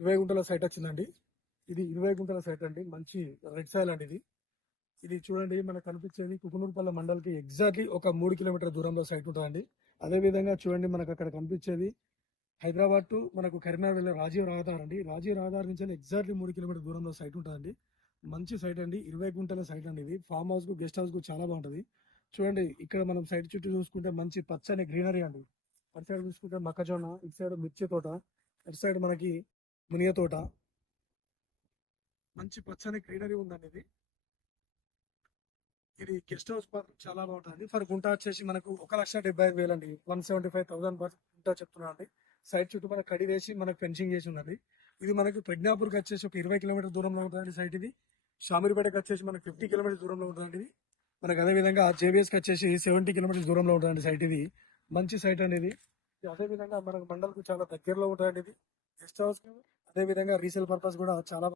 20 గుంటల సైట్ వచ్చిందండి. ఇది 20 గుంటల సైట్ అండి. మంచి రెడ్ సాయిల్ అండి ఇది. ఇది చూడండి మనకు కనిపించేది కుకునూరుపల్లి మండల్కి ఎగ్జాక్ట్లీ ఒక 3 కిలోమీటర్ దూరంలో సైట్ ఉంటుందండి. అదే విధంగా చూడండి మనకు అక్కడ కనిపించేది హైదరాబాద్ టు మనకు కరీంనగర్ వెళ్ళే రాజీవ్ రహదారి అండి. రాజీవ్ రహదారి నుంచి ఎగ్జాక్ట్లీ 3 కిలోమీటర్ దూరంలో సైట్ ఉంటుందండి. మంచి సైట్ అండి. 20 గుంటల సైట్ అండి ఇది. ఫామ్ హౌస్ కు గెస్ట్ హౌస్ కు చాలా బాగుంటది. చూడండి ఇక్కడ మనం సైట్ చుట్టూ చూసుకుంటే మంచి పచ్చని గ్రీనరీ అండి. అటు సైడ్ చూసుకుంటే మొక్కజొన్న, ఇటు సైడ్ మిర్చి తోట, అటు సైడ్ మనకి మునిగ తోట, మంచి పచ్చని గ్రీనరీ ఉందండి ఇది. ఇది గెస్ట్ హౌస్ చాలా బాగుంటుంది. ఫర్ గుంట వచ్చేసి మనకు 1,75,000 అండి. 175,000 పర్ గుంట చెప్తున్నా అండి. సైట్ చుట్టూ మనకు కడి వేసి మనకు ఫెన్సింగ్ చేసి ఉన్నది. ఇది మనకు ప్రజ్ఞాపూర్కి వచ్చేసి ఒక 20 కిలోమీటర్ దూరంలో ఉంటుందండి సైట్ ఇది. షామీర్పేటకి వచ్చేసి మనకు 50 కిలోమీటర్ దూరంలో ఉంటుందండి ఇది. మనకు అదే విధంగా జేబీఎస్కి వచ్చేసి 70 కిలోమీటర్స్ దూరంలో ఉంటుందండి సైట్ ఇది. మంచి సైట్ అండి ఇది. అదే విధంగా మనకు మండల్కు చాలా దగ్గరలో ఉంటుందండి ఇది. గెస్ట్ హౌస్ అదే విధంగా రీసేల్ పర్పస్ కూడా చాలా